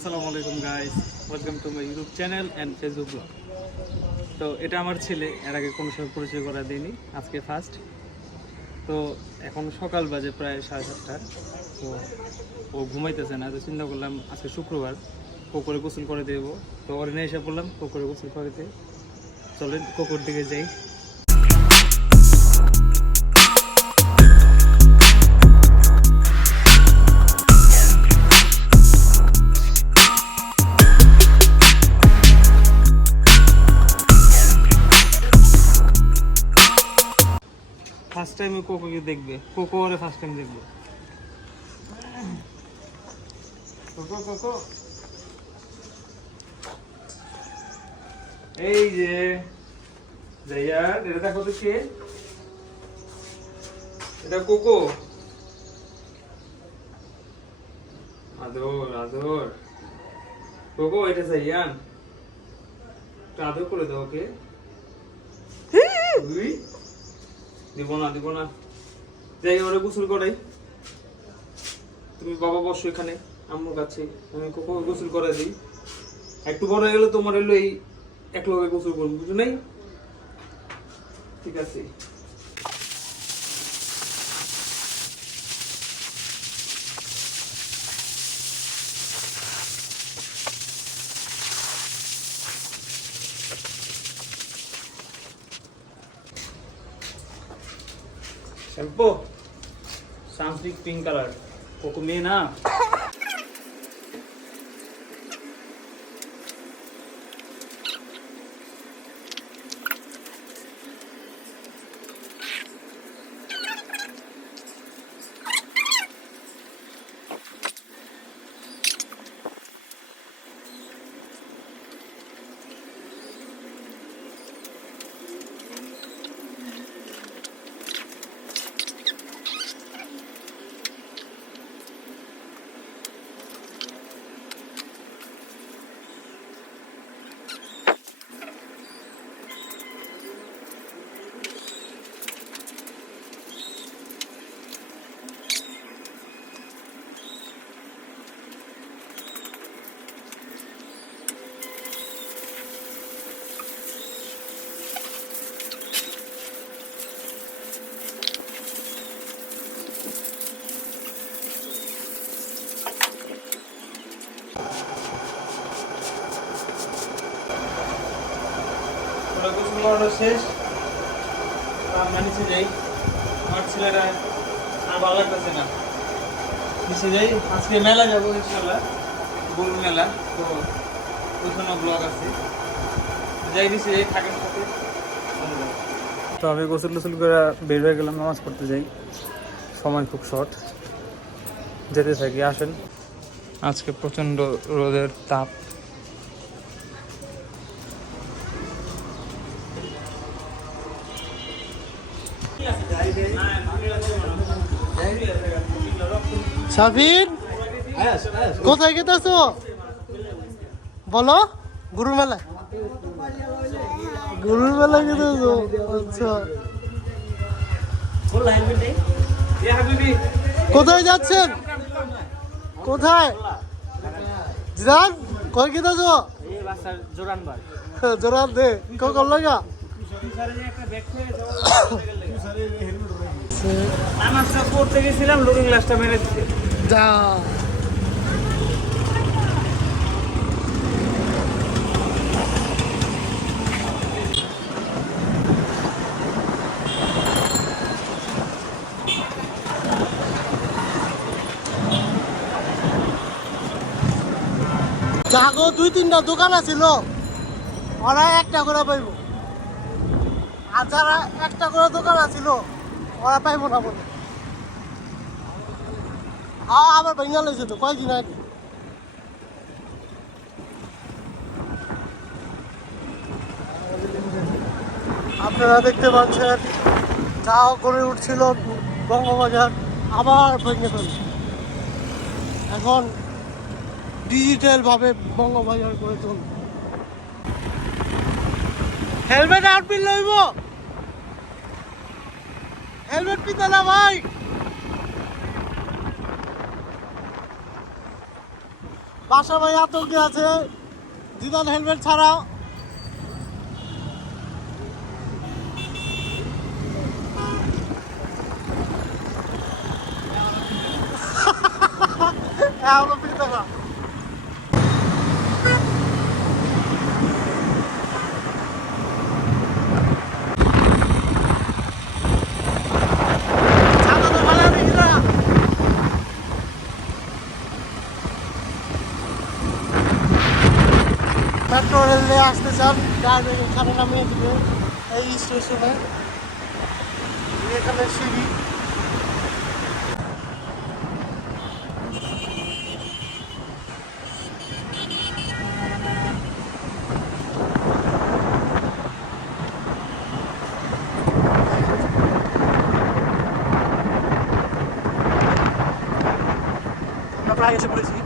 আসসালামু আলাইকুম guys, welcome to my YouTube channel and Facebook blog. তো এটা আমার ছেলে, এর আগে কোনো সময় পরিচয় করা দিইনি, আজকে ফার্স্ট। তো এখন সকাল বাজে প্রায় 7:30। তো ও ঘুমাইতেছে না, তো চিন্তা করলাম আজকে শুক্রবার কোকরে গোসল করে দেবো। তো ওর নিয়ে এসে বললাম কোকরে গোসল করে দিয়ে চলেন কোকর দিকে যাই। ফার্স্ট টাইম কোকোকে দেখবে, কোকো ওরে ফার্স্ট টাইম দেখবে। কোকো কোকো, এই যে জাইয়ার, এটা দেখো তো কে? এটা কোকো। আদর আদর কোকো, এটা জাইয়ান, একটু আদর করে দাও ওকে। দিব না দিব না, যাই ওরে গোসল করাই। তুমি বাবা বসো এখানে আম্মুর কাছে, আমি কোকো গোসল করে দিই। একটু বড় হয়ে গেলে তোমার হলো এই এক লগে গোসল করবো, বুঝো নাই? ঠিক আছে। শ্যাম্পু সানস্টিক পিঙ্ক কালার, কোকো মেয়ে না। শেষ, নিচে যাই। আমার ছেলেরা আর ভালো লাগতেছে না, নিচে যাই। আজকে মেলা যাবো ইনশাল্লাহ, গরুর মেলা। তো ওইখানে ব্লগ আছে, যাই নিচে যাই, থাকেন সাথে। তো আমি গোসল টোসল করে বের হয়ে গেলাম, নামাজ পড়তে যাই। সময় খুব শর্ট, যেতে থাকি। আসেন, আজকে প্রচণ্ড রোদের তাপ। সাবির, কোথায় গেতেছো বলো? গুরুর মেলায়, গুরুর মেলায় গেতেছো? আচ্ছা, কোথায় যাচ্ছেন? কোথায় জিরান, কই গেতেছো? জোরান দে কখন লাগা পড়তে গেছিলাম, লুকিং গ্লাসটা মেরে দিতে। যা জাগো, 2-3টা দোকান আছিল, ওরা একটা করে পাইব। আর যারা একটা করে দোকান আছিল ওরা পাইব না বলে। আবার ভেঙে লেগেছে তো কয়েকদিন আগে। আপনারা দেখতে পাচ্ছেন যা গড়ে উঠছিল বঙ্গবাজার, আবার ভেঙে ফেলল। এখন ডিজিটাল ভাবে বঙ্গবাজার করে চলবে। হেলমেট আর পিন লইব, হেলমেট পিতা না ভাই। বাসা ভাই আতঙ্কে আছে, জিদান হেলমেট ছাড়া। এখনো ফিরতে না। ছাতা তো ভালো দেখি না। মেট্রো রেল দিয়ে আসতে চান, ডাইরেক্ট এখানে নামিয়ে দিবে এই স্টেশনে। এখানে সিঁড়ি। আমরা প্রায় এসে পড়েছি।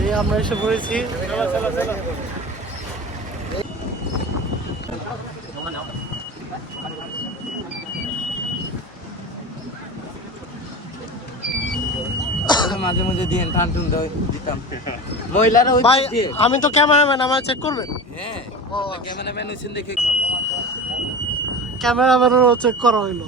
এই আমরা এসে পড়েছি। মাঝে মাঝে দিয়ে টান টুন দিতাম মহিলারা ওই ভাই দিয়ে আমি তো ক্যামেরাম্যান, আমার চেক করবেন। হ্যাঁ ও ক্যামেরাম্যান হইছেন দেখে ক্যামেরাম্যানেরও চেক করা হইলো।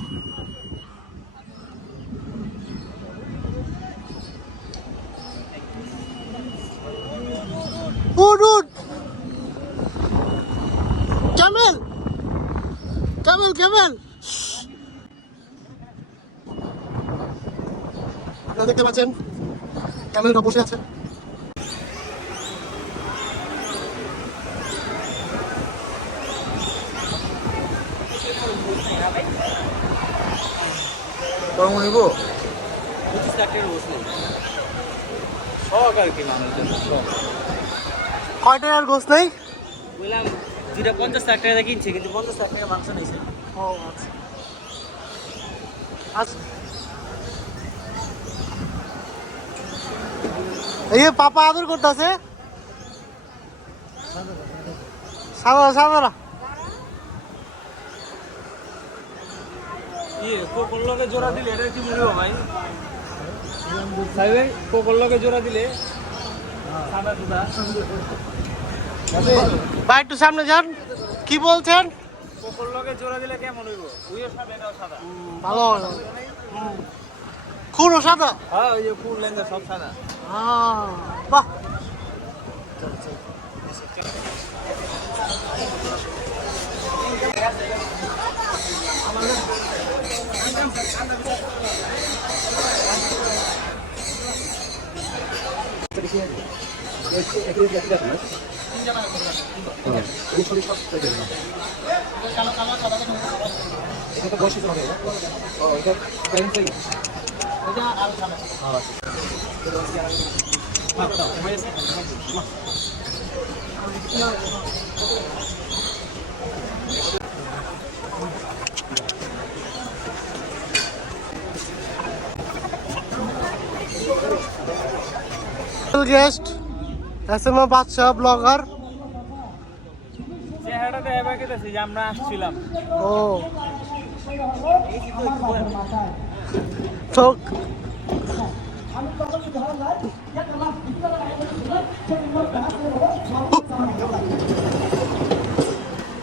উঠ উঠ, ক্যামেল ক্যামেল ক্যামেল। আপনারা দেখতে পাচ্ছেন ক্যামেলটা বসে আছে। কম হইব 25 লাখ টাকার বসে শখ আর কি মানুষজন শখ। কয় টাকার গোস নেই? বললাম দুইটা 50 লাখ টাকা দিয়ে কিনছে কিন্তু 50 লাখ টাকা মাংস নিয়েছে। ও আচ্ছা আচ্ছা। এই যে পাপা আদর করতেছে। সাদা সাদা কোকোর লগে জোড়া দিলে এটা কি মরিব ভাই? ভাই কোকোর লগে জোড়া দিলে সাদা দুধা। ভাই একটু সামনে যান, কি বলছেন? কোকোর লগে জোড়া দিলে কেমন হইব? ওইও সাদা এটাও সাদা। ভালো হবে। খুরো সাদা। হ্যাঁ ওই যে ফুল লেঙ্গা সব সাদা। বাহ। গেস্ট এসএমএ বাদশাহ ব্লগার। চেহারাটা এবার কেটেছি যে আমরা আসছিলাম। ও তো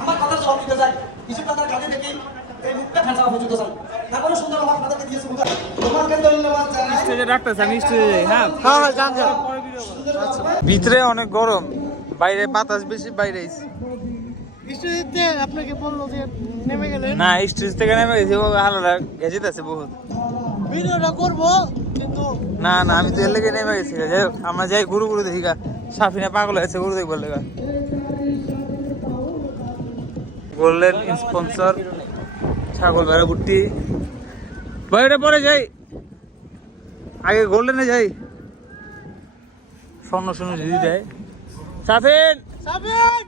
আমার কথা জবাব দিতে চাই কিছু কথার কাজে দেখি এই মুখটা খাঁচা পর্যন্ত চাই তারপরে সুন্দর আমার আপনাদেরকে দিয়েছে মুখটা তোমাকে ধন্যবাদ জানাই। স্টেজে ডাকতেছে, আমি স্টেজে যাই। হ্যাঁ হ্যাঁ হ্যাঁ যান যান। ভিতরে অনেক গরম, বাইরে বাতাস বেশি, বাইরে স্টেজে আপনাকে বললো যে নেমে গেলেন। না স্টেজ থেকে নেমে গেছি, হালকা গেছে আছে বহুত। ভিডিওটা করবো কিন্তু না না আমি তো এর লেগে নেমে গেছি। যাই হোক আমরা যাই গুরু গুরু দেখি গা, সাফিনা পাগল হয়েছে গুরু দেখবার লেগা। গোল্ডেন স্পন্সর ছাগল ভেড়া বুট্টি। বাইরে পরে যাই, আগে গোল্ডেনে যাই, স্বর্ণ স্বর্ণ যদি দেয়। সাফিন সাবিন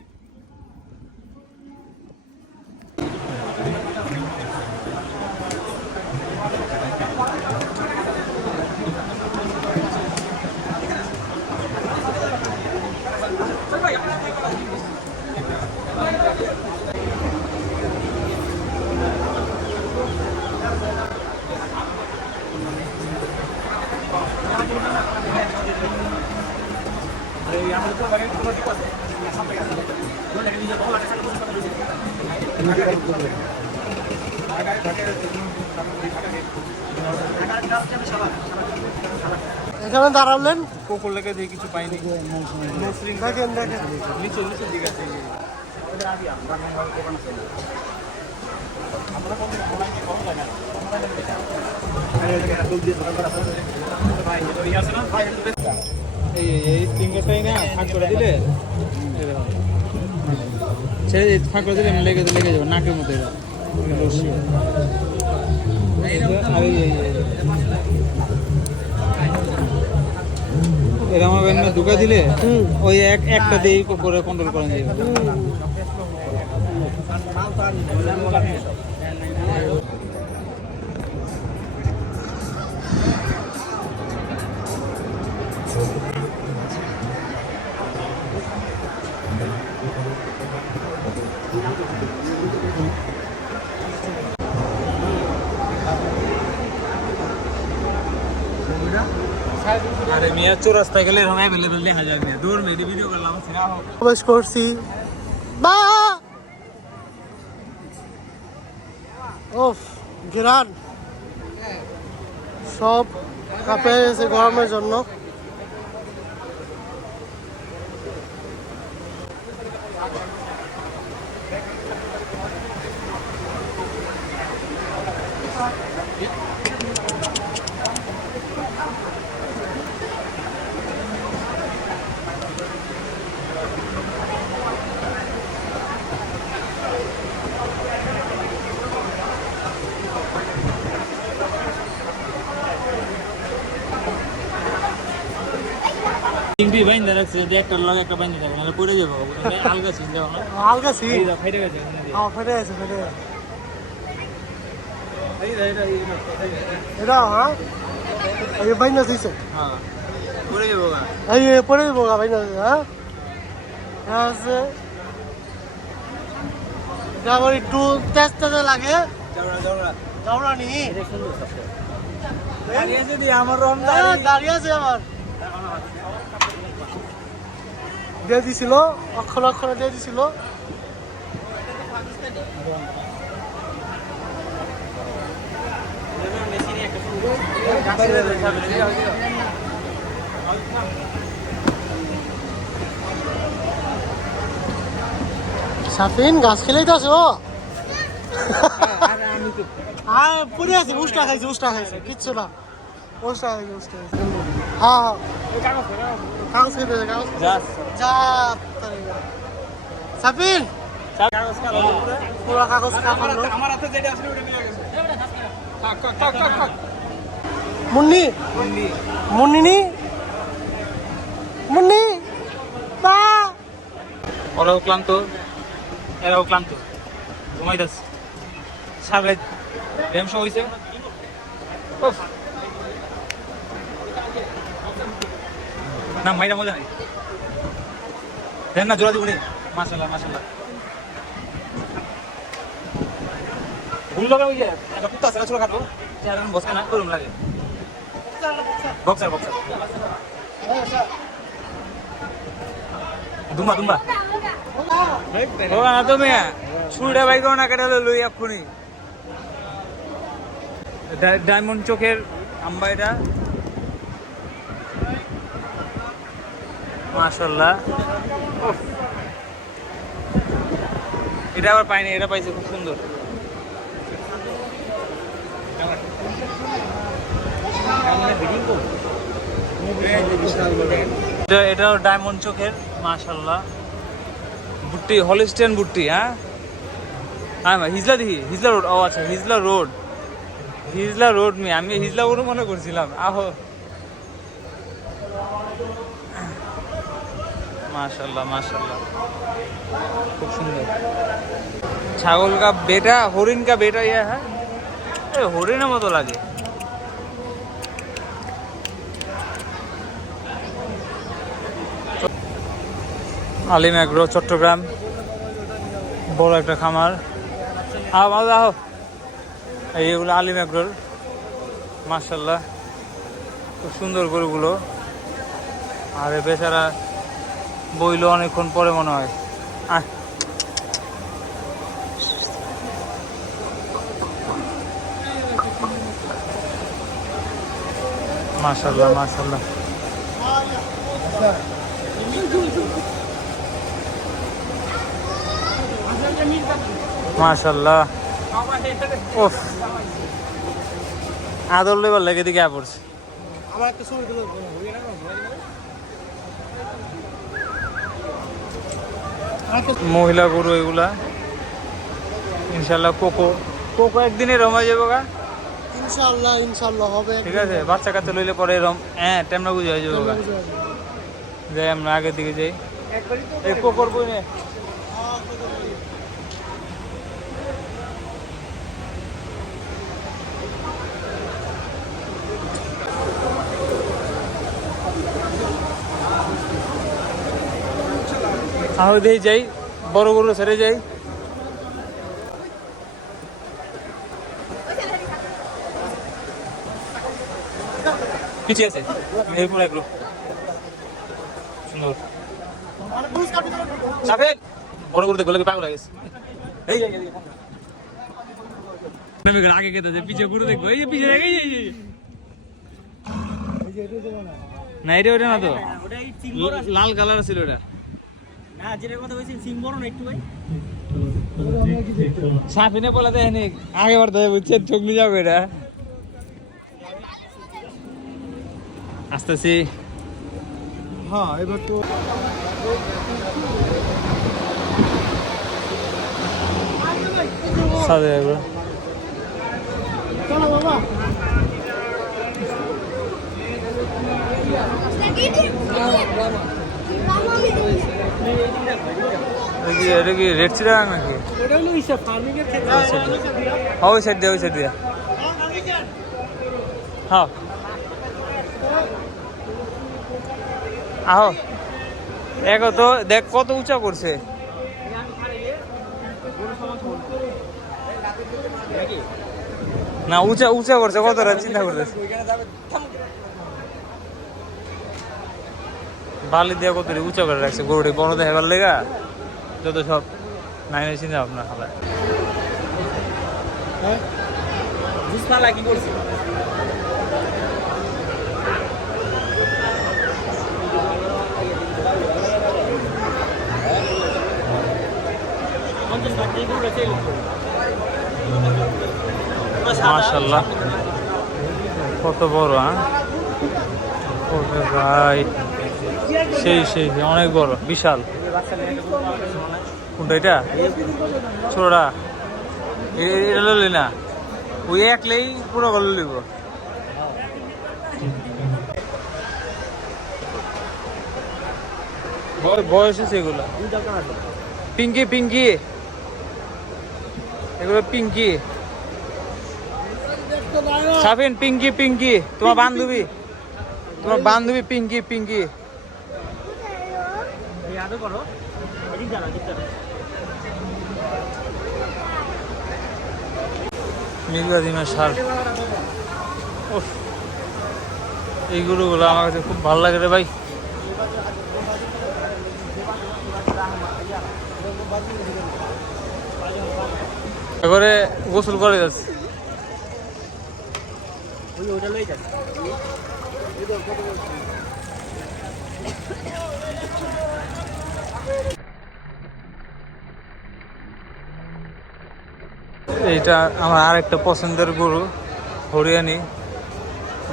এখানে দাঁড়ালেন, কোকো লেগে দিয়ে কিছু পাইনি। দেখেন দেখেন নিচে নিচে দিকে আছে। এই ফিঙ্গারটাই না ফাঁক করে দিলে ছেড়ে ফাঁক করে দিলে লেগে যাবে নাকের মধ্যে এটা রশ্মি। আর এরকম ভাবে ঢুকা দিলে ওই একটা দিয়েই করে কন্ট্রোল করা যাবে। अरे मियाँ चौरास्ता के लिए हम अवेलेबल नहीं हजार मियाँ दूर में वीडियो कर रहा हूँ सिरा हो প্রবেশ করছি। বা ওফ গ্রান সব কাঁপে গেছে গরমের জন্য। চিংড়ি বাইন্দা রাখছে যদি একটা লগে একটা বাইন্দা থাকে নাহলে পড়ে যাবো আলগা চিন যাবো না হালকা সি ফাইটে গেছে ফেটে গেছে ফেটে গেছে এটা হ্যাঁ এই বাইনা দিছে হ্যাঁ পড়ে যাবো গা এই পরে দিব গা বাইনা হ্যাঁ আছে যাবার একটু টেস্ট লাগে যাওয়া নি দাঁড়িয়ে যদি আমার রম দাঁড়িয়ে আছে আমার দিয়ে দিছিল অক্ষর অক্ষরে দিয়ে দিছিল। সাফিন গাছ খেলেই তো আছো আর পড়ে আছে উষ্টা খাইছে কিচ্ছু না উষ্টা খাইছে হ্যাঁ কাগজ খেতে কাগজ যা সাফিন পুরো কাগজ খাওয়ালো আমার হাতে যেটা আসলে ওটা নিয়ে গেছে মুন্নি মুন্নি মুন্নি বা ওরাও ক্লান্ত এরাও ক্লান্ত ঘুমাইতেছে সামনে ড্যাম শো হয়েছে না মাইরা মজা নেই দেন না জোড়া দিব মাশাল্লাহ মাশাল্লাহ ভুল লাগে ওই যে একটা কুত্তা আছে ছোট খাটো যারা বসে না করুন লাগে বক্সার দুম্বা হোগা না তুমি ছুড়ে বাইক না কেটে লই এক্ষুনি ডায়মন্ড চোখের আম্বা এটা মাশাল্লাহ এটা আবার পাইনি এটা পাইছে খুব সুন্দর এটাও ডায়মন্ড চোখের মাশাল্লাহ বুট্টি হলিস্টেন বুট্টি হ্যাঁ হ্যাঁ হিজলা দেখি হিজলা রোড ও আচ্ছা হিজলা রোড আমি হিজলা রোড মনে করছিলাম আহো মাশাল্লাহ খুব সুন্দর ছাগল কা বেটা হরিণ কা বেটা ইয়া হ্যাঁ হরিণের মতো লাগে আলিম এগ্রো চট্টগ্রাম বড় একটা খামার এইগুলো আলিম এগ্রোর মাশাল্লাহ খুব সুন্দর গরুগুলো। আর এ বেচারা বইলো অনেকক্ষণ পরে মনে হয়। আহ, মাশাআল্লাহ মাশাআল্লাহ। মাশাআল্লাহ। ওফ, আদর লেবার লেগে দিকে পড়ছে। আমার একটা ছবি তুলে মহিলা গরু এগুলা ইনশাল্লাহ। কোকো কোকো একদিনে রমা যাবো গা। ইনশাআল্লাহ ইনশাআল্লাহ হবে। ঠিক আছে, বাচ্চা কাচ্চা লইলে পরে এরম হ্যাঁ টাইমটা বুঝে হয়ে যাবো গা। যাই আমরা আগের দিকে যাই। এই কোকোর বই নে। আহো দিয়ে যাই, বড় গরু ছেড়ে যাই। পিছিয়ে আছে এরপর একটু সুন্দর সাফেদ বড় গরু দেখো পাগল হয়ে গেছে। এই আগে কেটে পিছিয়ে গরু দেখবো। এই যে পিছিয়ে না, এটা ওটা না তো, লাল কালার ছিল ওটা। সাফিনে বলে দেয়নি আগে বাড়তে বুঝছে, ঠকনি যাবে এটা। আসতেছি। হ্যাঁ এবার তো সাদে এবার চলো বাবা। এটা কি রেড চিরা নাকি? ওই সাইড দিয়ে, ওই সাইড দিয়ে। হ্যাঁ আহো, দেখো তো, দেখ কত উঁচা করছে। না উঁচা উঁচা করছে কতটা, চিন্তা করতেছে। বালি দিয়ে কত উঁচা করে রাখছে গরুটি বড় দেখাবার লেগা। যত সব নাইনে চিন্তা ভাবনা খালায়। কি করছি মাশাআল্লাহ, কত বড়। হ্যাঁ ভাই, সেই সেই অনেক বড়, বিশাল। কোনটা এটা? ছোটটা এটা ললি না, ওই একলেই পুরো গল লিব। বয়স হয়েছে এগুলো। পিঙ্কি পিঙ্কি, এগুলো পিঙ্কি। সাফিন পিঙ্কি পিঙ্কি, তোমার বান্ধবী, তোমার বান্ধবী পিঙ্কি পিঙ্কি। মির্গাদিমের সার। এই গরুগুলো আমার কাছে খুব ভালো লাগে রে ভাই। এবারে গোসল করে যাচ্ছে। এইটা আমার আরেকটা পছন্দের গরু, হরিয়ানি।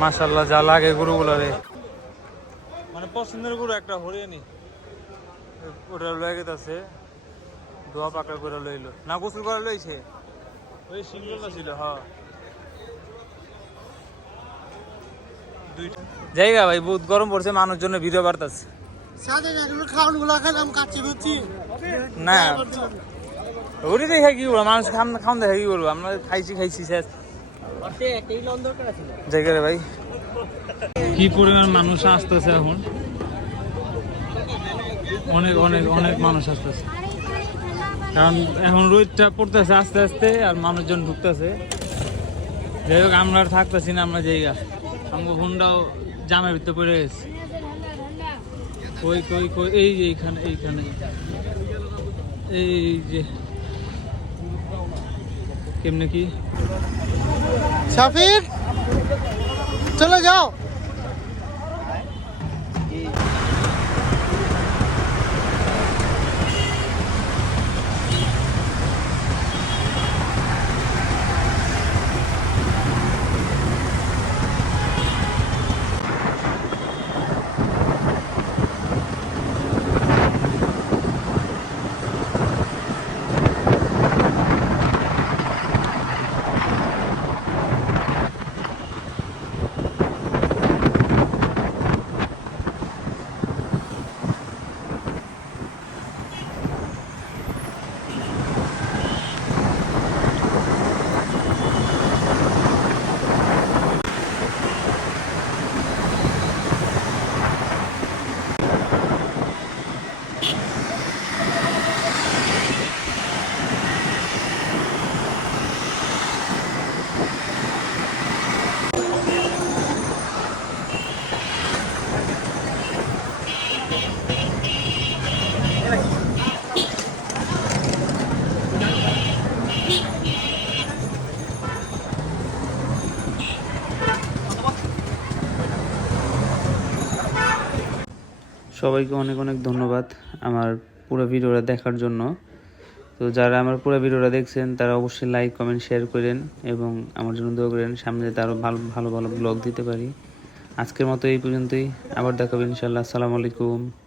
মাশাআল্লাহ, যা লাগে গরুগুলো রে, মানে পছন্দের গরু একটা হরিয়ানি। ওটা লেগে আছে, দোয়া পাকা করে লইলো না, গোসল করে লইছে। ওই সিঙ্গলটা ছিল। হ্যাঁ দুইটা জায়গা ভাই, বহুত গরম পড়ছে, মানুষ জন্য ভিডিও বাড়তাছে। সাথে খাওয়ান গুলা খেলাম, কাচ্চি দুচ্ছি না ওটি দেখে কি করবো, মানুষ খাওয়ান দেখে কি করবো, আমরা খাইছি শেষ জায়গা রে ভাই। কি পরিমাণ মানুষ আসতেছে এখন, অনেক অনেক অনেক মানুষ আসতেছে, কারণ এখন রোদটা পড়তেছে আস্তে আস্তে আর মানুষজন ঢুকতেছে। যাই হোক আমরা আর থাকতেছি না, আমরা জায়গা আমাকে ফোনটাও জামার ভিতরে পড়ে গেছে কই কই কই এই যে এইখানে এইখানে এই যে কেমনে কি শাফিক চলে যাও। সবাইকে অনেক অনেক ধন্যবাদ আমার পুরো ভিডিওটা দেখার জন্য। তো যারা আমার পুরো ভিডিওটা দেখছেন তারা অবশ্যই লাইক কমেন্ট শেয়ার করেন এবং আমার জন্য দোয়া করেন সামনে যাতে আরও ভালো ভালো ভালো ব্লগ দিতে পারি। আজকের মতো এই পর্যন্তই, আবার দেখাবো ইনশাল্লাহ। আসসালামু আলাইকুম।